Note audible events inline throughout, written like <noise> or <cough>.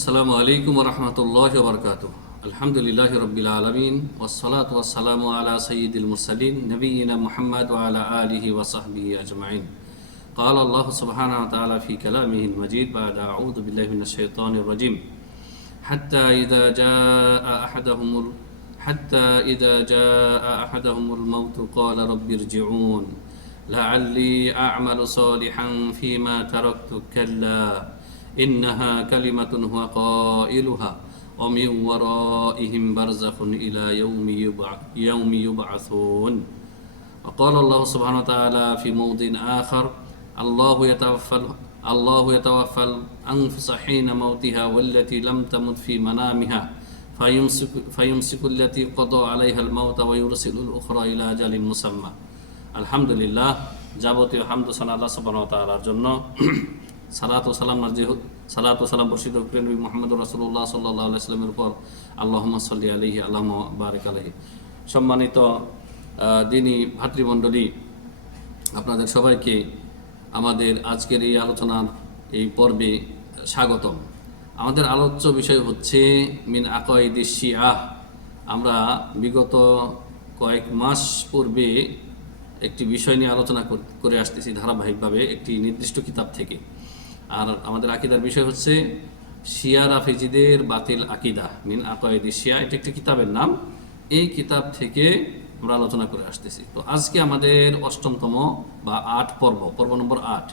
আসসালামু আলাইকুম রহমতুল্লাহ বরকাত আলহামদুলিল্লাহ রবিল আলমিন ওসলাত ওসালাম আলা সঈদুল মুরসালিন নবীনা মোহাম্মদ ওয়ালা আলিহি ওসাহবি আজমাইন قال الله سبحانه وتعالى في كلامه المجيد بعد أعوذ بالله من الشيطان الرجيم حتى إذا جاء أحدهم ال- حتى إذا جاء أحدهم الموت قال رب ارجعون لعلي أعمل صالحا فيما تركت كلا إنها كلمة هو قائلها ومن ورائهم برزخ إلى يوم يبع يوم يبعثون وقال الله سبحانه وتعالى في موضع آخر الله يتوفى الله يتوفى الأنفس حين موتها والتي لم تمت في منامها فيمسك, فيمسك التي قضى عليها الموت ويرسل الأخرى إلى أجل مسمى الحمد لله যাবতীয় হামদ সানা আল্লাহ সুবহানাহু ওয়া তাআলার জন্য <clears throat> সালাত ও সালাম নাজি সালাত ও সালাম বর্ষিত নবী মুহাম্মদ রাসূলুল্লাহ সাল্লাল্লাহু আলাইহি সাল্লামের উপর আল্লাহুম্মা সাল্লি আলাইহি, আল্লাহুম্মা বারিক আলাইহি। সম্মানিত দিনী ভাতৃমণ্ডলী, আপনাদের সবাইকে আমাদের আজকের এই আলোচনার এই পর্বে স্বাগতম। আমাদের আলোচ্য বিষয় হচ্ছে, মিন আকয়েদি শিয়াহ আমরা বিগত কয়েক মাস পূর্বে একটি বিষয় নিয়ে আলোচনা করে আসতেছি ধারাবাহিকভাবে, একটি নির্দিষ্ট কিতাব থেকে। আর আমাদের আকিদার বিষয় হচ্ছে শিয়া রাফিজিদের বাতিল আকিদা, মিন আকয়েদি শিয়া, এটি একটি কিতাবের নাম। এই কিতাব থেকে আমরা আলোচনা করে আসতেছি। তো আজকে আমাদের অষ্টমতম বা আট পর্ব পর্ব নম্বর আট।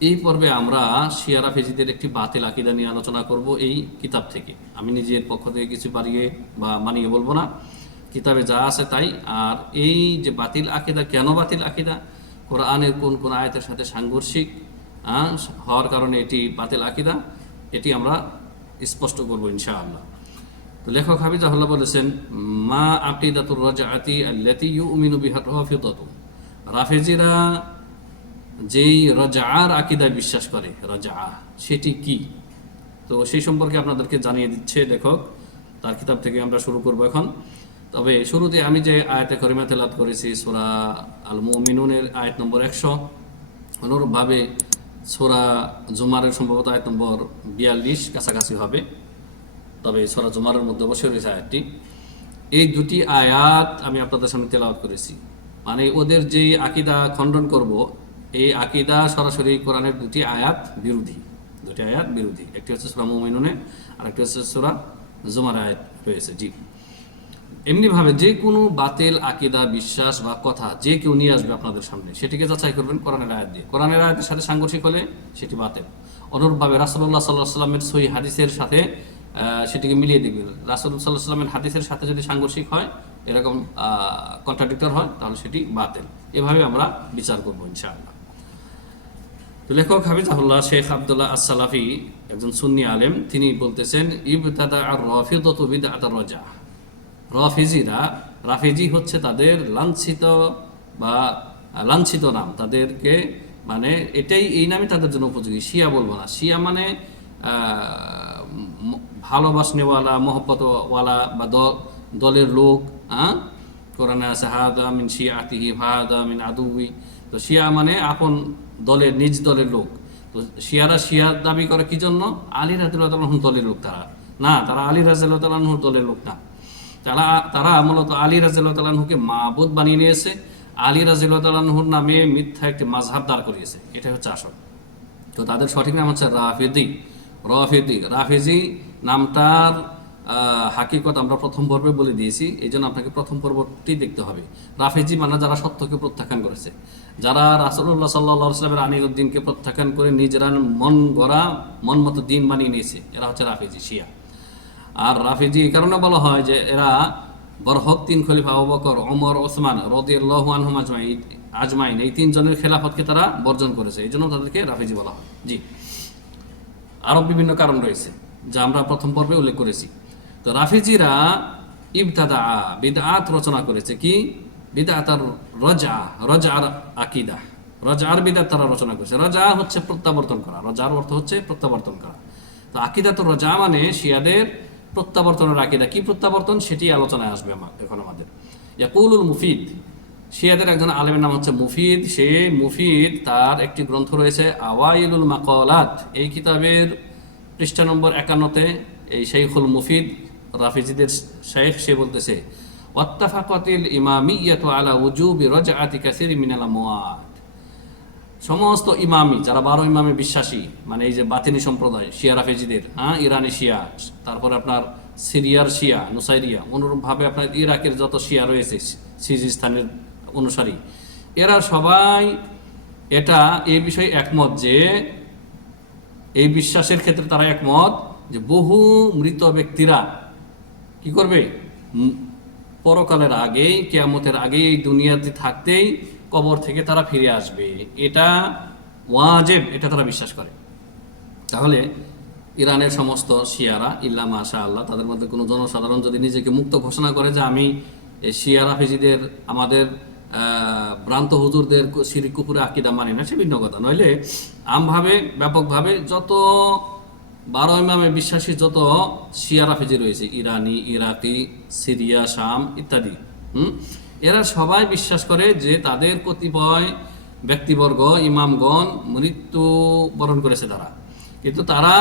এই পর্বে আমরা শিয়ারা ফেজিদের একটি বাতিল আকিদা নিয়ে আলোচনা করব এই কিতাব থেকে। আমি নিজের পক্ষ থেকে কিছু বাড়িয়ে বা মানিয়ে বলব না। কিতাবে যা আছে তাই। আর এই যে বাতিল আকিদা, কেন বাতিল আকিদা? কোরআনের কোন কোন আয়াতের সাথে সাংঘর্ষিক? হওয়ার কারণে এটি বাতিল আকিদা, এটি আমরা স্পষ্ট করব ইনশাআল্লাহ। তো লেখক হাবিজাহুল্লাহ বলেছেন, মা আকিদাতুর রাজাআতি আল্লাতি ইউমিনু বিহা রাফিদাতু রাফেজিরা যেই রজাআর আকিদায় বিশ্বাস করে রজা সেটি কি? তো সেই সম্পর্কে আপনাদেরকে জানিয়ে দিচ্ছে লেখক, তার কিতাব থেকে আমরা শুরু করব এখন। তবে শুরুতে আমি যে আয়াতে করিমা তেলাত করেছি, সোরা আল মুমিনুনের আয়াত নম্বর একশো, অনুরূপভাবে সোরা জুমারের সম্ভবত আয়াত নম্বর বিয়াল্লিশ কাছাকাছি হবে। তবে সোরা জুমারের মধ্যে বসে রয়েছে আয়াতটি। এই দুটি আয়াত আমি আপনাদের সামনে তেলাওয়াত করেছি। মানে ওদের যে আকিদা খণ্ডন করব, এই আকিদা সরাসরি কোরআনের দুটি আয়াত বিরোধী। দুটি আয়াত বিরোধী। একটি হচ্ছে সোরা মুমিনুনে আর একটি হচ্ছে সোরা জুমার আয়াত রয়েছে। জি। এমনিভাবে যে কোনো বাতিল, আকিদা, বিশ্বাস বা কথা যে কেউ নিয়ে আসবে আপনাদের সামনে, সেটিকে যাচাই করবেন কোরআনের আয়াত দিয়ে। কোরআনের আয়াতের সাথে সাংঘর্ষিক হলে সেটি বাতিল। অনুরূপভাবে রাসুল্লাহ সাল্লাহ সাল্লামের সই হাদিসের সাথে সেটিকে মিলিয়ে দেখবেন। রাসুল সাল্লাহ সাল্লামের হাদিসের সাথে যদি সাংঘর্ষিক হয়, এরকম কন্ট্রাডিক্টর হয়, তাহলে সেটি বাতিল। এভাবে আমরা বিচার করব ইনশাআল্লাহ। লেখক হাফিজাহুল্লাহ শেখ আবদুল্লাহ আসসালাফি, একজন সুন্নি আলেম, তিনি বলতেছেন ইবতাদা আর রফিদত বিদআত রজা রফিজিরা রাফিজি হচ্ছে তাদের লাঞ্ছিত বা লাঞ্ছিত নাম। তাদেরকে মানে এটাই, এই নামই তাদের জন্য উপযোগী। শিয়া বলব না। শিয়া মানে ভালোবাসনেওয়ালা, মহব্বতওয়ালা বা দলের লোক হ্যাঁ কোরআনে আছে, হাদা মিন শিয়া আতিহি হাদা মিন আদুই। তো শিয়া মানে আপন দলের, নিজ দলের লোক। তো শিয়ারা শিয়া দাবি করে কি জন্য? আলী রাজুল্লাহ দলের লোক তারা। না, তারা আলী রাজুল্লাহ দলের লোক না। তারা তারা মূলত আলী রাজিউল্লাহকে মাবুদ বানিয়ে নিয়েছে। আলী রাজিউল্লাহর নামে মিথ্যা একটি মাঝহাব দাঁড় করিয়েছে। এটা হচ্ছে আসল। তো তাদের সঠিক নাম হচ্ছে রাফিদি। রফিদি, রাফিজি নামটার হাকিকত আমরা প্রথম পর্বে বলে দিয়েছি। এই জন্য আপনাকে প্রথম পর্বটি দেখতে হবে। রাফিজি মানে যারা সত্যকে প্রত্যাখ্যান করেছে। যারা রাসুল্লাহ সাল্লাহ সাল্লামের আনিউদ্দিনকে প্রত্যাখ্যান করে নিজেরা মন গড়া, মন মতো দিন বানিয়ে নিয়েছে, এরা হচ্ছে রাফিজি, শিয়া। আর রাফিজি এই কারণে বলা হয় যে এরা বরহক তিন খলিফা বকর ওমর ওসমান রদিয়াল্লাহু আনহুম আজমাইন আজমাইন। এই তিনজনের খেলাফতকে তারা বর্জন করেছে। এই জন্য তাদেরকে রাফিজি বলা হয়। জি। আরও বিভিন্ন কারণ রয়েছে, যা আমরা প্রথম পর্বে উল্লেখ করেছি। তো রাফিজিরা ইবতাদা, বিদআত রচনা করেছে। কি? বিদআতার রজা রজার আকিদা। রজার বিদাত তারা রচনা করেছে। রজা হচ্ছে প্রত্যাবর্তন করা। রজার অর্থ হচ্ছে প্রত্যাবর্তন করা। তো আকিদা তো রজা মানে শিয়াদের প্রত্যাবর্তনের আকিদা? কি প্রত্যাবর্তন? সেটি আলোচনায় আসবে আমার এখন আমাদের। ইয়াকুলুল মুফিদ, শিয়াদের একজন আলেমের নাম হচ্ছে মুফিদ। সে মুফিদ, তার একটি গ্রন্থ রয়েছে আওয়াইলুল মাকলাত। এই কিতাবের পৃষ্ঠা নম্বর একান্নতে এই শেখুল মুফিদ রাফিজিদের শেখ সে বলতেছে, ওয়াত্তাফাকাতিল ইমামিয়াতু আলা উজুবি রাজআতি কাসিরি মিনাল আমওয়াত। সমস্ত ইমামি, যারা বারো ইমামে বিশ্বাসী মানে এই যে বাতিনি সম্প্রদায়, শিয়া রাফেজিদের হ্যাঁ ইরানি শিয়া, তারপরে আপনার সিরিয়ার শিয়া, নুসাইরিয়া, অনুরূপভাবে আপনার ইরাকের যত শিয়া রয়েছে সিজিস্তানের অনুসারী, এরা সবাই এটা এই বিষয়ে একমত যে, এই বিশ্বাসের ক্ষেত্রে তারা একমত যে বহু মৃত ব্যক্তিরা কি করবে? পরকালের আগেই, কেয়ামতের আগেই এই দুনিয়াতে থাকতেই কবর থেকে তারা ফিরে আসবে, এটা ওয়াজেব, এটা তারা বিশ্বাস করে। তাহলে ইরানের সমস্ত শিয়ারা, ইল্লা মাশা আল্লাহ তাদের মধ্যে কোনো জনসাধারণ যদি নিজেকে মুক্ত ঘোষণা করে যে আমি এই শিয়া রাফিজিদের আমাদের ভ্রান্ত হুজুরদের সিরি কুপুরে আকিদা মানি না, সে ভিন্ন কথা। নইলে আমভাবে, ব্যাপকভাবে যত বারো ইমামে বিশ্বাসী, যত শিয়ারা রাফিজি রয়েছে, ইরানি, ইরাকি, সিরিয়া, শাম ইত্যাদি, হুম? এরা সবাই বিশ্বাস করে যে তাদের কতিপয় ব্যক্তিবর্গ, ইমামগণ মৃত্যু বরণ করেছে তারা। কিন্তু তারা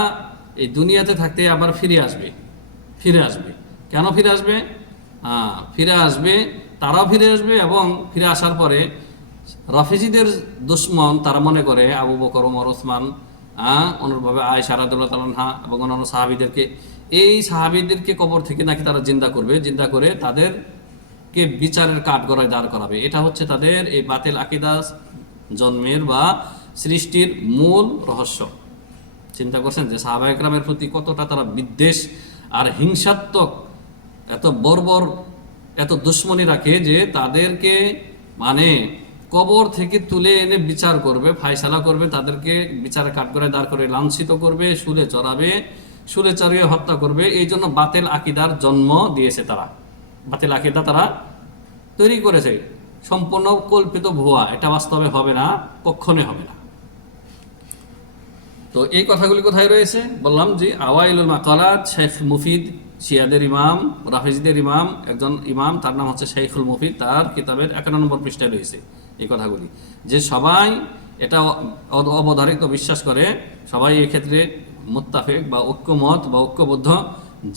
এই দুনিয়াতে থাকতে আবার ফিরে আসবে। ফিরে আসবে। কেন ফিরে আসবে? হ্যাঁ ফিরে আসবে, তারাও ফিরে আসবে এবং ফিরে আসার পরে রফিজিদের দুশ্মন তারা মনে করে আবু বকর ওমর ওসমান অনুরূপভাবে আয় সারাদুল্লাহ তালহা এবং অন্যান্য সাহাবিদেরকে। এই সাহাবিদেরকে কবর থেকে নাকি তারা জিন্দা করবে? জিন্দা করে তাদেরকে বিচারের কাঠগড়ায় দাঁড় করাবে? এটা হচ্ছে তাদের এই বাতিল আকিদা জন্মের বা সৃষ্টির মূল রহস্য। চিন্তা করছেন যে সাহাবা একরামের প্রতি কতটা তারা বিদ্বেষ আর হিংসাত্মক, এত বর্বর, এত দুশ্মনী রাখে যে তাদেরকে মানে কবর থেকে তুলে এনে বিচার করবে, ফায়সালা করবে, তাদেরকে বিচারে কাঠ করে দাঁড় করে লাঞ্ছিত করবে, শুলে চড়াবে, শুলে চড়িয়ে হত্যা করবে। এই জন্য বাতেল আকিদার জন্ম দিয়েছে তারা। বাতেল আকিদা তারা তৈরি করেছে। সম্পূর্ণ কল্পিত ভুয়া, এটা বাস্তবে হবে না, কক্ষণে হবে না। তো এই কথাগুলি কোথায় রয়েছে? বললাম যে আওয়াইলুল মাকালাত শেখ মুফিদ, শিয়াদের ইমাম, রাফিজদের ইমাম, একজন ইমাম, তার নাম হচ্ছে শেখুল মুফিদ, তার কিতাবের একান্ন নম্বর পৃষ্ঠায় রয়েছে এই কথাগুলি। যে সবাই এটা অবধারিত বিশ্বাস করে, সবাই এক্ষেত্রে মোত্তাফেক বা ঐক্যমত বা ঐক্যবদ্ধ,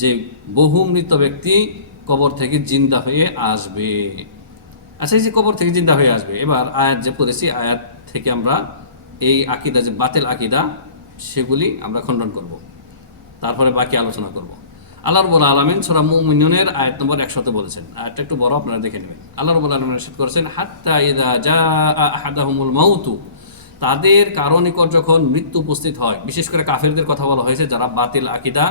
যে বহু মৃত ব্যক্তি কবর থেকে জিন্দা হয়ে আসবে। আচ্ছা এই যে কবর থেকে জিন্দা হয়ে আসবে, এবার আয়াত যে পড়েছি, আয়াত থেকে আমরা এই আকিদা, যে বাতিল আকিদা, সেগুলি আমরা খণ্ডন করব। তারপরে বাকি আলোচনা করব। আল্লাহ রবুল আলমিন সোরা মুমিনুনের আয়াত নম্বর একশোতে বলেছেন। আয়াতটা একটু বড়, আপনারা দেখে নেবেন। আল্লাহ রবুল আলমিন রশিদ করেছেন, হাত্তা ইদা যা আহাদাহুমুল মাউতু তাদের কারও নিকট যখন মৃত্যু উপস্থিত হয়, বিশেষ করে কাফেরদের কথা বলা হয়েছে, যারা বাতিল আকিদা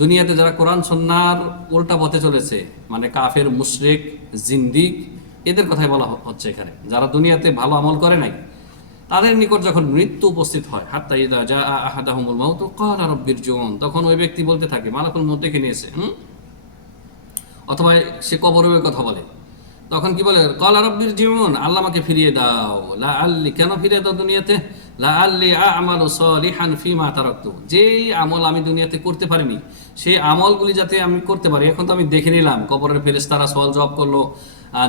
দুনিয়াতে যারা কোরআন সন্ন্যার উল্টা পথে চলেছে মানে কাফের, মুশরিক, জিন্দিক, এদের কথাই বলা হচ্ছে এখানে। যারা দুনিয়াতে ভালো আমল করে নাই, তাদের নিকট যখন মৃত্যু উপস্থিত হয়, হাত্তা ইদা যা আহাদাহুমুল মাউত, ক্বালা রাব্বির জুন তখন ওই ব্যক্তি বলতে থাকে, মালাকুল মউত ডেকে নিয়েছে, হুম? অথবা সে কবরের কথা বলে। তখন কি বলে? কলা রব্বির জীবন আল্লাহ আমাকে ফিরিয়ে দাও, লা আল্লি কেন ফিরিয়ে দাও দুনিয়াতে। লা আল্লি আমালু সলিহান ফিমা তারাকতু। যেই আমল আমি দুনিয়াতে করতে পারিনি, সেই আমলগুলি যাতে আমি করতে পারি, এখন তো আমি দেখে নিলাম, কবরের ফেরেশতারা সওয়াল জবাব করল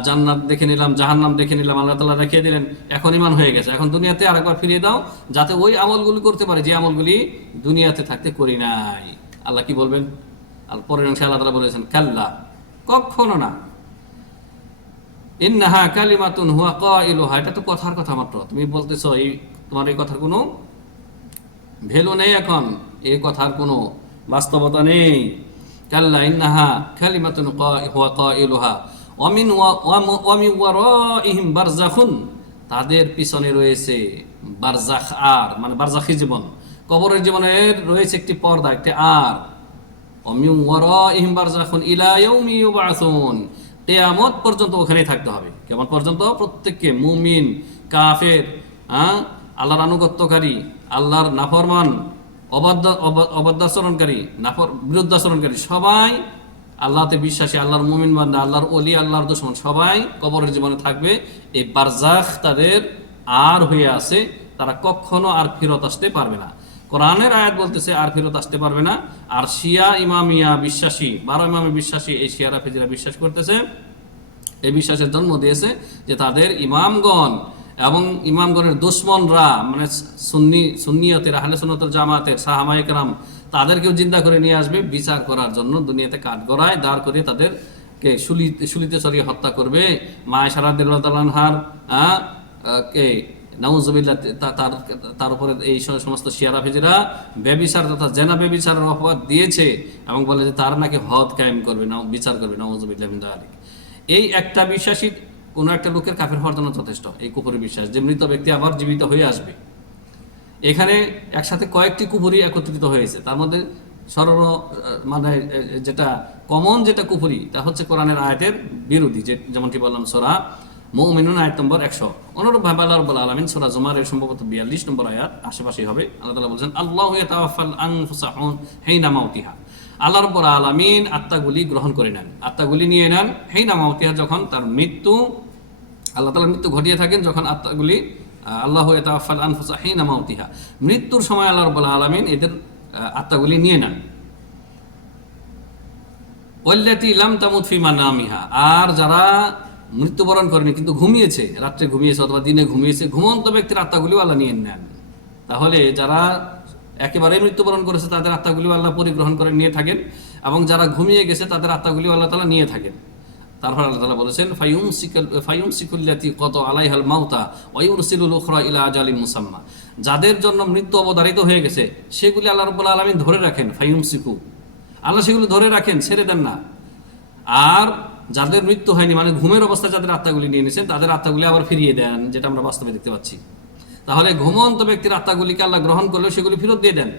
জান্নাত দেখে নিলাম, জাহান্নাম দেখে নিলাম, আল্লাহ তাআলা রেখে দিলেন, এখন ইমান হয়ে গেছে। এখন দুনিয়াতে আরেকবার ফিরিয়ে দাও, যাতে ওই আমলগুলি করতে পারে, যে আমলগুলি দুনিয়াতে থাকতে করি নাই। আল্লাহ কি বলবেন? আর পরের অংশে আল্লাহ তাআলা বলেছেন, কাল্লা কখনো না। ইন্নাহা কালিমাতুন হুয়া কাইলুহা। এটা তো কথার কথা মাত্র। তুমি বলতেছো, এই তোমার এই কথার কোনো ভ্যালু নেই এখন। এই কথার কোনো বাস্তবতা নেই। কাল্লা ইন্নাহা কালিমাতুন কা- হুয়া কাইলুহা। অমিন অমি ওয়ারাইহিম বারজাখুন তাদের পিছনে রয়েছে বারজাখ আর মানে বারজাখি জীবন। কবরের জীবনের রয়েছে একটি পর্দা, একটি আর। অমিউ ওয়ারাইহিম বারজাখুন ইলা ইয়াউমি ইউবাসুন। কিয়ামত পর্যন্ত ওখানেই থাকতে হবে। কেমন পর্যন্ত প্রত্যেককে মুমিন, কাফের হ্যাঁ আল্লাহর আনুগত্যকারী, আল্লাহর নাফরমান, অবাধ্য, অব- অবাধ্যাচরণকারী, নাফর, বিরুদ্ধাচরণকারী সবাই আল্লাহতে বিশ্বাসী, আল্লাহর মুমিন বান্দা, আল্লাহর অলি আল্লাহর দুশ্মন সবাই কবরের জীবনে থাকবে। এই বারজাখ তাদের আর হয়ে আছে, তারা কখনো আর ফিরত আসতে পারবে না। কোরআনের আয়াত বলতেছে, আর ফেরত আসতে পারবে না। আর শিয়া ইমামিয়া বিশ্বাসী, বারো ইমামি বিশ্বাসী, এই শিয়ারা ফেজিরা বিশ্বাস করতেছে, এই বিশ্বাসের জন্ম দিয়েছে যে তাদের ইমামগণ এবং ইমামগণের দুশ্মনরা মানে সুন্নি, সুন্নিয়তের, আহলে সুন্নতের জামাতের সাহামাইকরাম তাদেরকেও জিন্দা করে নিয়ে আসবে, বিচার করার জন্য দুনিয়াতে কাঠ গড়ায় দাঁড় করে তাদেরকে শুলিতে শুলিতে চড়িয়ে হত্যা করবে। মায় সারাদিনহার কে নাউজবিল্লা তার তার উপরে এই সমস্ত শিয়ারা ফেজেরা ব্যবিচার তথা জেনা ব্যবিচারের অপবাদ দিয়েছে এবং বলে যে তার নাকি হদ কায়েম করবে না বিচার করবে, নাউজবিল্লাহ মিন আলিক এই একটা বিশ্বাসী কোনো একটা লোকের কাফের হওয়ার জন্য যথেষ্ট, এই কুপুরি বিশ্বাস। যে মৃত ব্যক্তি আবার জীবিত হয়ে আসবে। এখানে একসাথে কয়েকটি কুপুরি একত্রিত হয়েছে। তার মধ্যে সরল মানে যেটা কমন যেটা কুপুরি তা হচ্ছে কোরআনের আয়াতের বিরোধী, যে, যেমনটি বললাম, সোরা মৌমিনুন, আয়াত নম্বর একশো। অনুরূপ ভাবে আল্লাহ রব্বুল আলমিন সোরা জুমারের সম্ভবত বিয়াল্লিশ নম্বর আয়াত আশেপাশেই হবে। আল্লাহ তালা বলছেন, আল্লাহ ইয়াতাওয়াফাল আনফুসাহুন হেইনা মাউতিহা। আল্লাহ রব্বুল আলমিন আত্মাগুলি গ্রহণ করে নেন। আত্মাগুলি নিয়ে নেন হেইনা মাউতিহা যখন তার মৃত্যু আল্লাহ তালা মৃত্যু ঘটিয়ে থাকেন যখন আত্মাগুলি আল্লাহ তাফাল আনফুসা হিনা মাউতিহা। মৃত্যুর সময় আল্লাহ রব্বুল আলমিন এদের আত্মাগুলি নিয়ে নেন। ওয়াল্লাতি লাম তামুত ফিমা নামিহা আর যারা মৃত্যুবরণ করেনি, কিন্তু ঘুমিয়েছে, রাত্রে ঘুমিয়েছে অথবা দিনে ঘুমিয়েছে, ঘুমন্ত ব্যক্তির আত্মাগুলিও আল্লাহ নিয়ে নেন। তাহলে যারা একেবারে মৃত্যুবরণ করেছে, তাদের আত্মাগুলিও আল্লাহ পরিগ্রহণ করে নিয়ে থাকেন এবং যারা ঘুমিয়ে গেছে, তাদের আত্মাগুলিও আল্লাহ তালা নিয়ে থাকেন। তারপর আল্লাহ তালা বলেছেন ফাইম সিকুল ফাইম সিকুল্লাতি কত আলাইহাল মাউতা ওয়ুরসিলুল উখরা ইলা আজালি মুসাম্মা। যাদের জন্য মৃত্যু অবধারিত হয়ে গেছে, সেগুলি আল্লাহ রব্বুল আলমিন ধরে রাখেন ফাইম সিকু আল্লাহ সেগুলো ধরে রাখেন, ছেড়ে দেন না। আর যাদের মৃত্যু হয়নি মানে ঘুমের অবস্থায় যাদের আত্মাগুলি নিয়ে নিয়েছেন, তাদের আত্মাগুলি আবার ফিরিয়ে দেন, যেটা আমরা বাস্তবে দেখতে পাচ্ছি। তাহলে ঘুমন্ত ব্যক্তির আত্মাগুলিকে আল্লাহ গ্রহণ করলেও সেগুলি ফেরত দিয়ে দেন,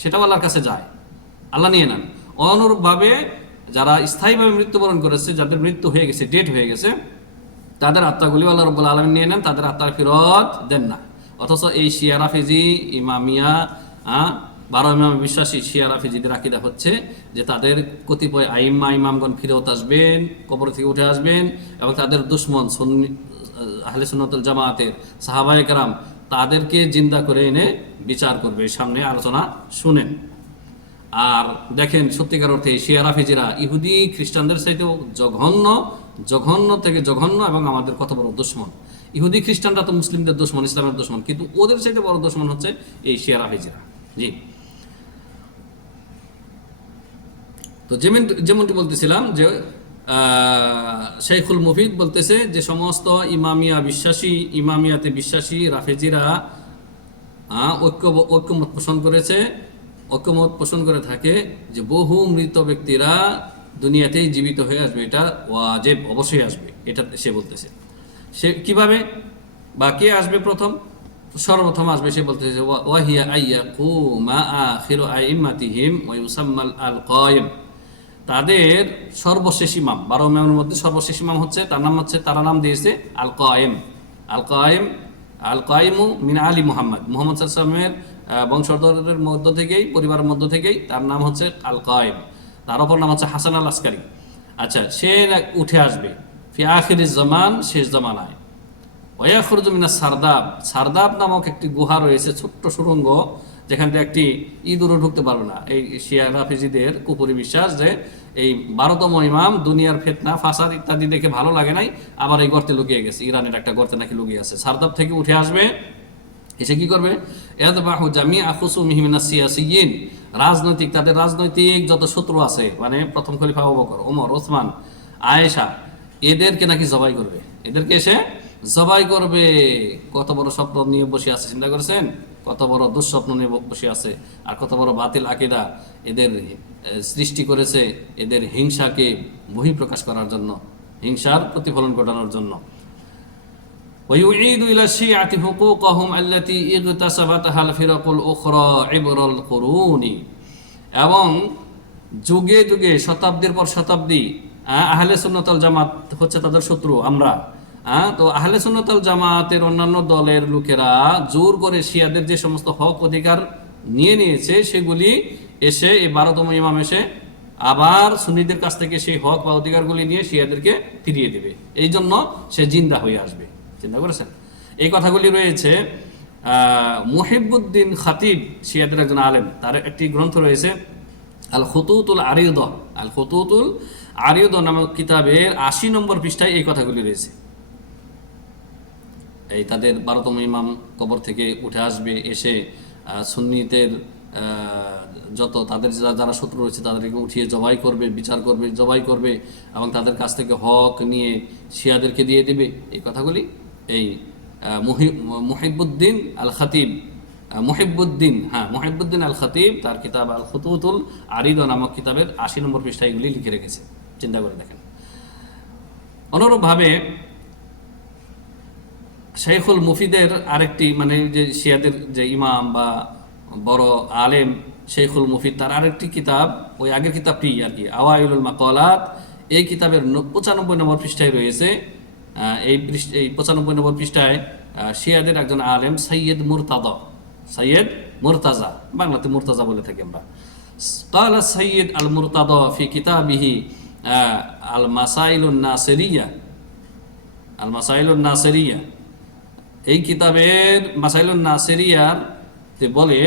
সেটাও আল্লাহর কাছে যায়। আল্লাহ নিয়ে নেন। অনুরূপভাবে যারা স্থায়ীভাবে মৃত্যুবরণ করেছে যাদের মৃত্যু হয়ে গেছে ডেট হয়ে গেছে তাদের আত্মাগুলি আল্লাহ রব্বুল আলমিন নিয়ে নেন তাদের আত্মার ফেরত দেন না। অথচ এই শিয়া রাফিজি ইমামিয়া বারো ইমাম বিশ্বাসী শিয়া রাফিজিদের আকিদা হচ্ছে যে তাদের কতিপয় আইম্মা ইমামগণ ফিরত আসবেন কবর থেকে উঠে আসবেন এবং তাদের দুশ্মন সুন্নি আহ, আহলে সুন্নতুল জামাতের সাহাবায়ে কারাম তাদেরকে জিন্দা করে এনে বিচার করবে। সামনে আলোচনা শুনেন। আর দেখেন সত্যিকার অর্থে শিয়া রাফিজিরা ইহুদি খ্রিস্টানদের চাইতেও জঘন্য জঘন্য থেকে জঘন্য এবং আমাদের কত বড় দুশ্মন। ইহুদি খ্রিস্টানরা তো মুসলিমদের দুশ্মন, ইসলামের দুশ্মন, কিন্তু ওদের চাইতে বড় দুশ্মন হচ্ছে এই শিয়া রাফিজিরা। জি। তো যেমন, যেমনটি বলতেছিলাম যে শেখুল মুফিদ বলতেছে যে সমস্ত ইমামিয়া বিশ্বাসী, ইমামিয়াতে বিশ্বাসী রাফেজিরা ঐক্য, ঐক্যমত পোষণ করেছে। ঐক্যমত পোষণ করে থাকে যে বহু মৃত ব্যক্তিরা দুনিয়াতেই জীবিত হয়ে আসবে, এটা ওয়াজেব, অবশ্যই আসবে, এটা সে বলতেছে। সে কীভাবে? বা কে আসবে প্রথম? সর্বপ্রথম আসবে, সে বলতেছে, ওয়া- ওয়াহিয়া আইয়া কুমা আখিরু আইম্মাতিহিম ওয়া ইউসাম্মাল আল কায়েম তাদের সর্বশেষ ইমাম, বারো ইমামের মধ্যে সর্বশেষ ইমাম হচ্ছে, তার নাম হচ্ছে, তারা নাম দিয়েছে আল কায়েম আল কায়েম আল কায়েমু মিন আলী মুহাম্মদ। মুহাম্মদ সাল্লামের বংশধরের মধ্য থেকেই, পরিবারের মধ্য থেকেই তার নাম হচ্ছে আল কায়েম তার অপর নাম হচ্ছে হাসান আল আসকারি আচ্ছা সে উঠে আসবে। ফি আখির জামান, শেষ জামানায়। ওয়াখরুজ মিনা সারদাব। সারদাব নামক একটি গুহা রয়েছে, ছোট্ট সুরঙ্গ, যেখানটা একটি ইঁদুরও ঢুকতে পারবে না। এই শিয়া রাফিজিদের কুপুরি বিশ্বাস যে এই বারোতম ইমাম দুনিয়ার ফেতনা, ফাসাদ ইত্যাদি দেখে ভালো লাগে নাই, আবার এই গর্তে লুকিয়ে গেছে। ইরানের একটা গর্তে নাকি লুকিয়ে আছে। সারদাব থেকে উঠে আসবে এসে কি করবে? এদবাহু জামি আখুসু মিহিমিনা সিয়াসিয়িন রাজনৈতিক, তাদের রাজনৈতিক যত শত্রু আছে মানে প্রথম খলিফা আবু বকর, ওমর, ওসমান, আয়েশা, এদেরকে নাকি জবাই করবে? এদেরকে এসে জবাই করবে। কত বড় স্বপ্ন নিয়ে বসে আছে, চিন্তা করেছেন? কত বড় দুঃস্বপ্ন নিয়ে বসে আছে। আর কত বড় বাতিল আকিদা এদের সৃষ্টি করেছে এদের হিংসাকে বহিঃপ্রকাশ করার জন্য, হিংসার প্রতিফলন ঘটানোর জন্য। ويعيد إلى الشيعة حقوقهم التي اغتصبتها الفرق الأخرى عبر القرون এবং যুগে যুগে শতাব্দীর পর শতাব্দী আহ, আহলে সুন্নতাল জামাত হচ্ছে তাদের শত্রু আমরা আহ, তো আহলে সুন্নতাল জামাতের অন্যান্য দলের লোকেরা জোর করে শিয়াদের যে সমস্ত হক অধিকার নিয়ে নিয়েছে সেগুলি এসে এই বারোতম ইমাম এসে আবার সুন্নিদের কাছ থেকে সেই হক বা অধিকারগুলি নিয়ে শিয়াদেরকে ফিরিয়ে দেবে এই জন্য সে জিন্দা হয়ে আসবে চিন্তা করেছেন? এই কথাগুলি রয়েছে মুহিবুদ্দিন খাতিব শিয়াদের একজন আলেম। তার একটি গ্রন্থ রয়েছে আল খতুতুল আরিউদ আল খতুতুল আরিউদ নামক কিতাবের আশি নম্বর পৃষ্ঠায় এই কথাগুলি রয়েছে। এই তাদের বারোতম ইমাম কবর থেকে উঠে আসবে এসে আহ, যত তাদের যারা শত্রু রয়েছে তাদেরকে উঠিয়ে জবাই করবে বিচার করবে জবাই করবে এবং তাদের কাছ থেকে হক নিয়ে শিয়াদেরকে দিয়ে দিবে। এই কথাগুলি এই মুহিবুদ্দিন আল খাতিব মুহিবুদ্দিন হ্যাঁ মুহিবুদ্দিন আল খাতিব তার কিতাব আল খুতুতুল আরিদ নামক কিতাবের আশি নম্বর পৃষ্ঠায় এগুলি লিখে রেখেছে। চিন্তা করে দেখেন। অনুরূপভাবে শেখুল মুফিদের আরেকটি মানে যে শিয়াদের যে ইমাম বা বড় আলেম শেখুল মুফিদ, তার আরেকটি কিতাব, ওই আগের কিতাবটি আর কি, আওয়াইলুল মাকলাত, এই কিতাবের পঁচানব্বই নম্বর পৃষ্ঠায় রয়েছে। এই পৃষ্ঠ এই পঁচানব্বই নম্বর পৃষ্ঠায় আহ, শিয়াদের একজন আলেম সৈয়দ মুরতাদা সৈয়দ মুরতাজা বাংলাতে মুরতাজা বলে থাকি আমরা قال السيد المرتضى في كتابه آه، المسائل الناصريه المسائل الناصريه এই কিতাবের মাসাইলুন নাসেরিয়ার তে বলে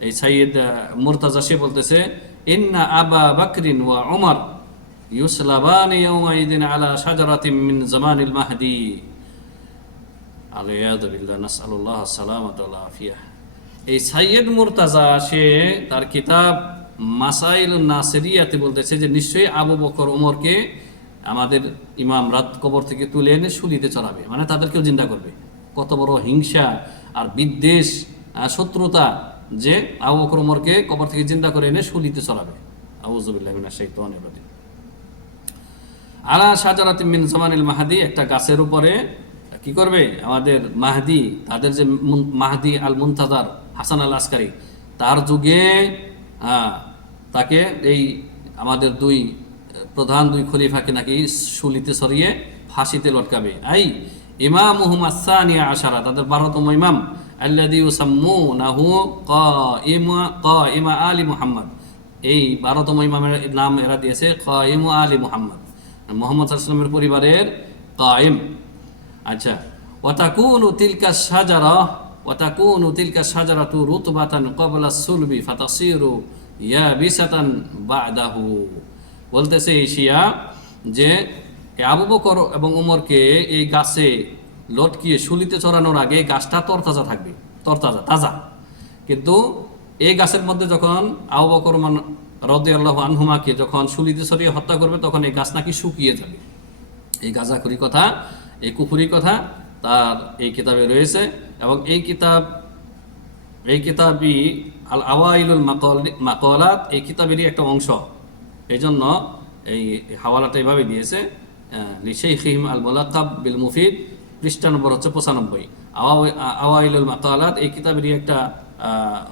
এই সাইয়দ মুরতাজা সে বলতেছে ইন্না আবা বাকরিন ওয়া উমর আলা মিন জামানিল এই সাইয়দ তার কিতাব মাসাইল বলতেছে যে, নিশ্চয়ই আবু বকর উমরকে আমাদের ইমাম রাত কবর থেকে তুলে এনে শুলিতে চড়াবে। মানে তাদেরকেও জিন্দা করবে। কত বড় হিংসা আর বিদ্বেষ শত্রুতা যে আবু বকর উমরকে কবর থেকে জিন্দা করে এনে শুলিতে চড়াবে। আবুজুবিল্লাহ শাইতানির রাজিম। আলা সাজারাত মিন জামানিল মাহাদি একটা গাছের উপরে কি করবে? আমাদের মাহাদি তাদের যে মাহাদি আল মুনতাজার হাসান আল আসকারি তার যুগে হ্যাঁ, তাকে এই আমাদের দুই প্রধান দুই খলিফাকে নাকি শুলিতে সরিয়ে ফাঁসিতে লটকাবে। আই ইমাম সানিয়া আশারা তাদের বারোতম ইমাম আল্লাদি উসাম্মু নাহু ক ইমা ক ইমা আলী মুহাম্মদ। এই বারোতম ইমামের নাম এরা দিয়েছে ক ইমু আলী মুহাম্মদ। মোহাম্মদ আসলামের পরিবারের কায়েম। আচ্ছা ওয়াতাকুনু তিলকা সাজারা ওয়াতাকুনু তিলকা সাজারাতু রুতবাতান ক্বাবলা সুলবি ফাতাসিরু ইয়াবিসাতান বাদাহু। বলতেছে এই শিয়া যে আবু বকর এবং উমরকে এই গাছে লটকিয়ে শুলিতে চড়ানোর আগে গাছটা তরতাজা থাকবে, তরতাজা, তাজা। কিন্তু এই গাছের মধ্যে যখন আবু বকর রদি আনহুমাকে যখন সুলিতে সরিয়ে হত্যা করবে, তখন এই গাছ নাকি শুকিয়ে যাবে। এই গাজাখুরি কথা, এই কুফুরি কথা তার এই কিতাবে রয়েছে এবং এই কিতাব, এই কিতাবই আল আওয়াইলুল মাকল- মাকলাত এই কিতাবেরই একটা অংশ। এই জন্য এই হাওয়ালাটা এইভাবে দিয়েছে লিশেই খিম আল মোলাকাব বিল মুফিদ পৃষ্ঠা নম্বর হচ্ছে পঁচানব্বই। আওয়া- আওয়াইলুল মাকালাত এই কিতাবেরই একটা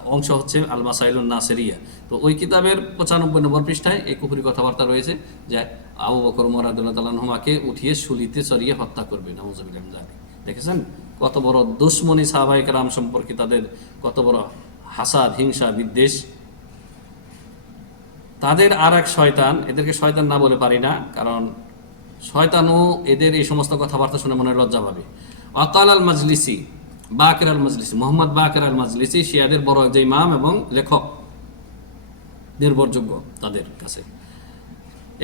অংশ হচ্ছে আল মাসাইলুল নাসেরিয়া। তো ওই কিতাবের পঁচানব্বই নম্বর পৃষ্ঠায় এই কুপুরি কথাবার্তা রয়েছে যে আবু বকর মরাদুল্লাহ তালাহুমাকে উঠিয়ে শুলিতে চড়িয়ে হত্যা করবে নওয়াজবিল্লাহ জানি দেখেছেন? কত বড় দুশ্মনী সাহবাহিক রাম সম্পর্কে তাদের কত বড় হাসাদ, হিংসা, বিদ্বেষ। তাদের আর এক শয়তান, এদেরকে শয়তান না বলে পারি না, কারণ শয়তানও এদের এই সমস্ত কথাবার্তা শুনে মনে লজ্জা পাবে। অকাল আল মাজলিসি, বাকের আল মাজলিসি, মোহাম্মদ বাকের আল মাজলিসি, শিয়াদের বড় যে ইমাম এবং লেখক। নির্ভরযোগ্য তাদের কাছে।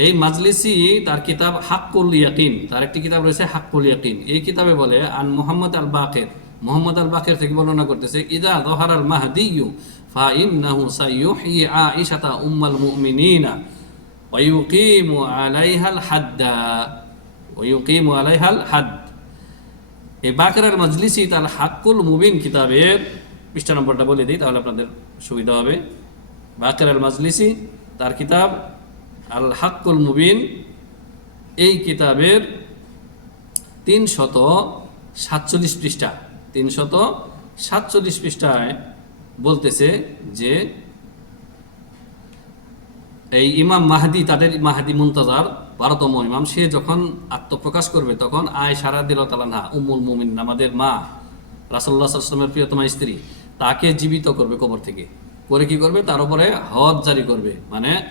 এই মাজলিসি তার কিতাব হাক্কুল ইয়াকিন, তার একটি কিতাব রয়েছে হাক্কুল ইয়াকিন। এই কিতাবে বলে, আন মোহাম্মদ আল বাকের মোহাম্মদ আল বাকের থেকে বর্ণনা করতেছে, ইদা জহার আল ইউ ফা ইন্নাহু সাইয়ুহি আয়েশাতা উম্মাল মুমিনিনা ওয়া ইউকিমু আলাইহাল হাদ্দা ওয়া ইউকিমু আলাইহাল হাদ এই বাকরার মজলিসি তার হাক্কুল মুবিন কিতাবের পৃষ্ঠা নম্বরটা বলে দিই, তাহলে আপনাদের সুবিধা হবে। বাকরার মাজলিসি, তার কিতাব আল হাক্কুল মুবিন। এই কিতাবের তিন শত সাতচল্লিশ পৃষ্ঠা তিন শত সাতচল্লিশ পৃষ্ঠায় বলতেছে যে এই ইমাম মাহাদি, তাদের মাহাদি মুনতাজার, বারোতম ইমাম, সে যখন আত্মপ্রকাশ করবে, তখন আয় সারা দিল তালানহা উমুল মুমিন আমাদের মা রাসল্লাহ আসলামের প্রিয়তমা স্ত্রী, তাকে জীবিত করবে কবর থেকে। করে কি করবে? তার উপরে হজ জারি করবে। মানে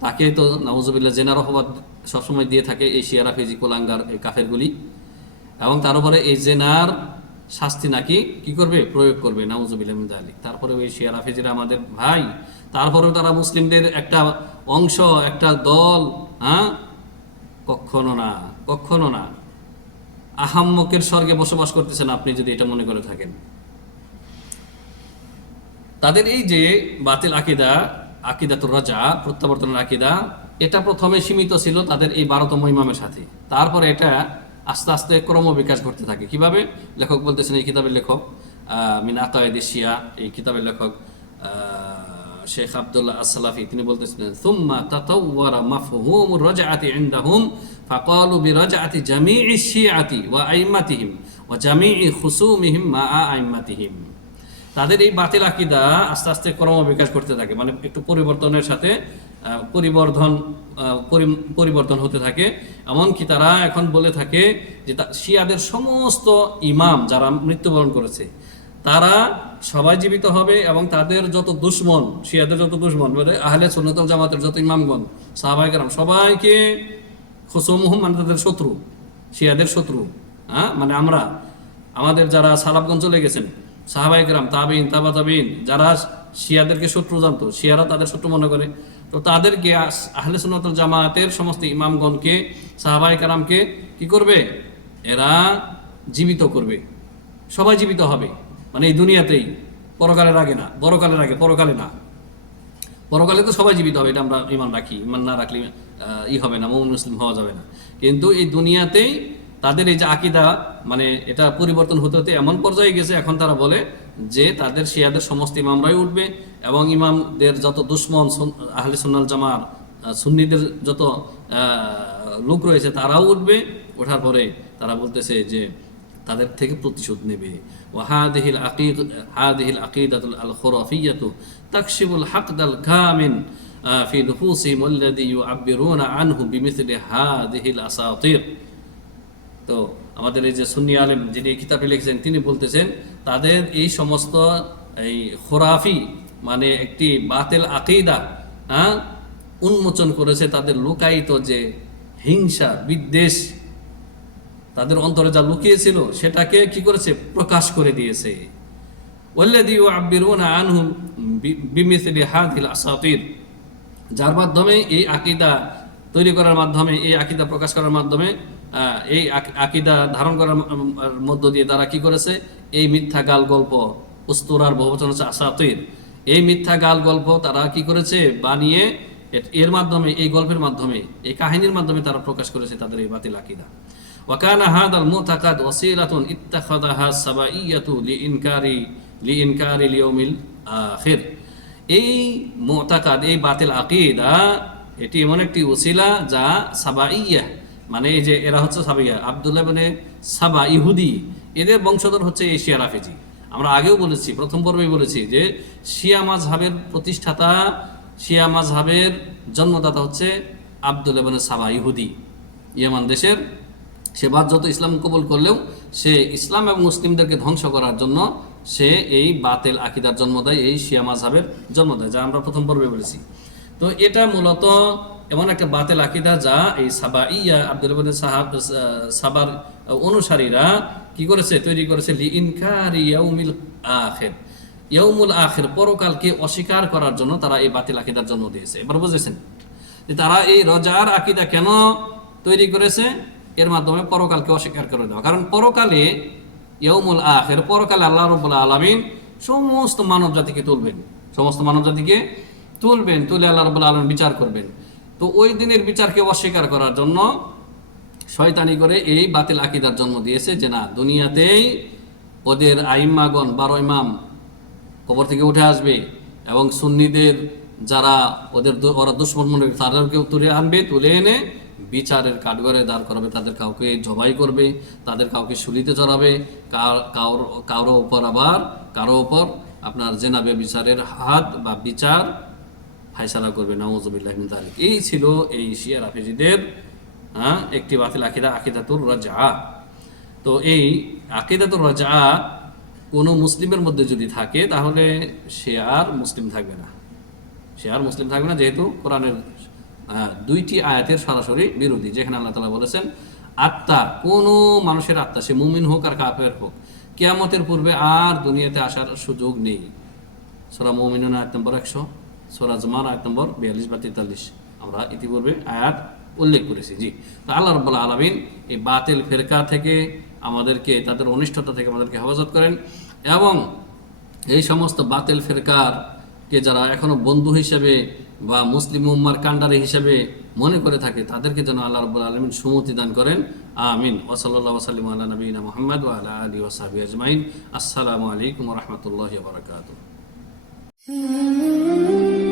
তাকে তো নওয়াজবিল্লা জেনার রহমত সবসময় দিয়ে থাকে এই শিয়ারা, ফেজি, কোলাঙ্গার, এই কাফেরগুলি। এবং তার উপরে এই জেনার শাস্তি নাকি কি করবে? প্রয়োগ করবে, নাউজুবিল্লাহ আলী তারপরে ওই শিয়ারা, ফেজিরা আমাদের ভাই। তারপরেও তারা মুসলিমদের একটা অংশ, একটা দল হ্যাঁ? কখনো না কখনো না। আহাম্মকের স্বর্গে বসবাস করতেছেন আপনি যদি এটা মনে করে থাকেন। তাদের এই যে বাতিল আকিদা, আকিদাতুর রাজা, প্রত্যাবর্তনের আকিদা, এটা প্রথমে সীমিত ছিল তাদের এই বারোতম ইমামের সাথে। তারপরে এটা আস্তে আস্তে ক্রমবিকাশ ঘটতে থাকে। কীভাবে? লেখক বলতেছেন এই কিতাবের লেখক মিন আকায়েদ শিয়া, এই কিতাবের লেখক শেখ আব্দুল্লাহ আসসালাফি তিনি বলতেছেন সুম্মা তাতাওয়ারা মাফহুম রাজআতি ইনদাহুম, ফাকালু বিরাজআতি জামি'i শিয়াতি ওয়া আইম্মাতিহিম, ওয়া জামি'i খুসুমিহিম মা আইম্মাতিহিম। তাদের এই বাতিল আকিদা আস্তে আস্তে ক্রমবিকাশ করতে থাকে মানে একটু পরিবর্তনের সাথে পরিবর্ধন পরি- পরিবর্তন হতে থাকে। এমনকি তারা এখন বলে থাকে যে শিয়াদের সমস্ত ইমাম যারা মৃত্যুবরণ করেছে, তারা সবাই জীবিত হবে এবং তাদের যত দুশ্মন, শিয়াদের যত দুশ্মন মানে আহলে সুন্নতল জামাতের যত ইমামগণ সাহাবাহিকেরাম সবাইকে খুসুমুহুম মানে তাদের শত্রু, শিয়াদের শত্রু হ্যাঁ মানে আমরা, আমাদের যারা সালাবগঞ্জ চলে গেছেন সাহাবাই গ্রাম তাবিন, তাবা তাবিন, যারা শিয়াদেরকে শত্রু জানতো, শিয়ারা তাদের শত্রু মনে করে। তো তাদেরকে আহলে সুন্নাতুল জামাতের সমস্ত ইমামগণকে সাহাবাই কারামকে কি করবে? এরা জীবিত করবে। সবাই জীবিত হবে। মানে এই দুনিয়াতেই। পরকালের আগে না বড়কালের আগে, পরকালে না। পরকালে তো সবাই জীবিত হবে, এটা আমরা ইমান রাখি। ইমান না রাখলে ই হবে না মৌন মুসলিম হওয়া যাবে না। কিন্তু এই দুনিয়াতেই তাদের এই যে আকিদা মানে এটা পরিবর্তন হতে হতে এমন পর্যায়ে গেছে, এখন তারা বলে যে তাদের শিয়াদের সমস্ত ইমামরাই উঠবে এবং ইমামদের যত দুশ্মন আহলে সুন্নাল জামার সুন্নিদের যত লোক রয়েছে তারাও উঠবে। ওঠার পরে তারা বলতেছে যে তাদের থেকে প্রতিশোধ নেবে। ও ওয়াহাদিহিল আকিদ, হাদিহিল আকিদাতুল আল খুরাফিয়াতু তাকশিবুল হাকদাল কামিন ফি নুফুসিহিম আল্লাযী ইউআব্বিরুনা আনহু বিমিথলি হাদিহিল আসাতির। তো আমাদের এই যে সুন্নি আলেম যিনি এই কিতাবে লিখেছেন, তিনি বলতেছেন, তাদের এই সমস্ত এই খোরাফি মানে একটি বাতেল আকিদা হ্যাঁ উন্মোচন করেছে তাদের লুকায়িত যে হিংসা, বিদ্বেষ, তাদের অন্তরে যা লুকিয়েছিল সেটাকে কি করেছে? প্রকাশ করে দিয়েছে। যার মাধ্যমে এই আকিদা তৈরি করার মাধ্যমে, এই আকিদা প্রকাশ করার মাধ্যমে এই আকিদা ধারণ করার মধ্য দিয়ে তারা কি করেছে? এই মিথ্যা গাল গল্প, উস্তুরার বহুবচন হচ্ছে আসাতির। এই মিথ্যা গাল গল্প তারা কি করেছে? বানিয়ে এর মাধ্যমে, এই গল্পের মাধ্যমে, এই কাহিনীর মাধ্যমে তারা প্রকাশ করেছে তাদের এই বাতিল আকিদা। ওয়াকানা হাদ আল মুতাকাদ ওয়াসিলাতুন ইত্তাখাদাহা সাবাইয়াতু লিইনকারি লিইনকারি লিয়মিল আখির। এই মুতাকাদ, এই বাতিল আকিদা, এটি এমন একটি ওসিলা যা সাবাইয়া মানে এই যে এরা হচ্ছে সাবাইয়া আবদুল্লাহ মানে সাবা ইহুদি, এদের বংশধর হচ্ছে এই শিয়া রাফেজি। আমরা আগেও বলেছি, প্রথম পর্বেই বলেছি যে শিয়া মাজহাবের প্রতিষ্ঠাতা, শিয়া মাজহাবের জন্মদাতা হচ্ছে আবদুল্লাহ মানে সাবা ইহুদি। ইয়ামান দেশের সে যত ইসলাম কবুল করলেও সে ইসলাম এবং মুসলিমদেরকে ধ্বংস করার জন্য সে এই বাতেল আকিদার জন্ম দেয়, এই শিয়া মাঝহাবের জন্ম দেয়, যা আমরা প্রথম পর্বে বলেছি। তো এটা মূলত এমন একটা বাতেল আকিদা যা এই সাবা ইয়া আব্দুল সাহাব সাবার অনুসারীরা কি করেছে? তৈরি করেছে লি ইনকারি ইয়াউমিল আখির। ইয়াউমুল আখির পরকালকে অস্বীকার করার জন্য তারা এই বাতিল আকিদার জন্ম দিয়েছে। এবার বুঝেছেন যে তারা এই রজার আকিদা কেন তৈরি করেছে? এর মাধ্যমে পরকালকে অস্বীকার করে দেওয়া কারণ পরকালে ইয়ৌমুল আখের, পরকালে আল্লাহ রবুল্লা আলমিন সমস্ত মানব জাতিকে তুলবেন। সমস্ত মানব জাতিকে তুলবেন, তুলে আল্লাহ রবুল্লা আলম বিচার করবেন। তো ওই দিনের বিচারকে অস্বীকার করার জন্য শয়তানি করে এই বাতিল আকিদার জন্ম দিয়েছে যে না, দুনিয়াতেই ওদের আইম্মাগণ বারো ইমাম কবর থেকে উঠে আসবে এবং সুন্নিদের যারা ওদের ওরা দুশ্মন মনে তাদেরকেও তুলে আনবে, তুলে এনে বিচারের কাঠগড়ে দাঁড় করাবে, তাদের কাউকে জবাই করবে, তাদের কাউকে শুলিতে চড়াবে, কারও কারও ওপর আবার কারও ওপর আপনার জেনাবে বিচারের হাত বা বিচার ফাইসালা করবে নওয়াজবিল্লাহ। এই ছিল এই শিয়া রাফেজিদের হ্যাঁ একটি বাতিল আকিদা, আকিদাতুর রাজা তো এই আকিদাতুর রাজা কোনো মুসলিমের মধ্যে যদি থাকে, তাহলে সে আর মুসলিম থাকবে না। সে আর মুসলিম থাকবে না, যেহেতু কোরআনের দুইটি আয়াতের সরাসরি বিরোধী, যেখানে আল্লাহ তালা বলেছেন, আত্মা, কোনো মানুষের আত্মা, সে মুমিন হোক আর কাফের হোক, কেয়ামতের পূর্বে আর দুনিয়াতে আসার সুযোগ নেই। সোরা মৌমিনুন, আয়াত নম্বর একশো। সোরা জমার আয়াত নম্বর বিয়াল্লিশ বা তেতাল্লিশ। আমরা ইতিপূর্বে আয়াত উল্লেখ করেছি, জি। তো আল্লাহ রব্বুল্লাহ আলমিন এই বাতিল ফেরকা থেকে আমাদেরকে, তাদের অনিষ্টতা থেকে আমাদেরকে হেফাজত করেন এবং এই সমস্ত বাতিল ফেরকার কে যারা এখনও বন্ধু হিসেবে বা মুসলিম উম্মার কান্ডারি হিসেবে মনে করে থাকে, তাদেরকে যেন আল্লাহ রব্বুল আলমিন সুমতি দান করেন। আমিন। ওসল্লা ওসালিম আল্লাহ নবীনা মোহাম্মদ আল্লাহ আলী ওসাবি আজমাইন। আসসালামু আলাইকুম রহমতুল্লাহ বারকাত Mm-hmm.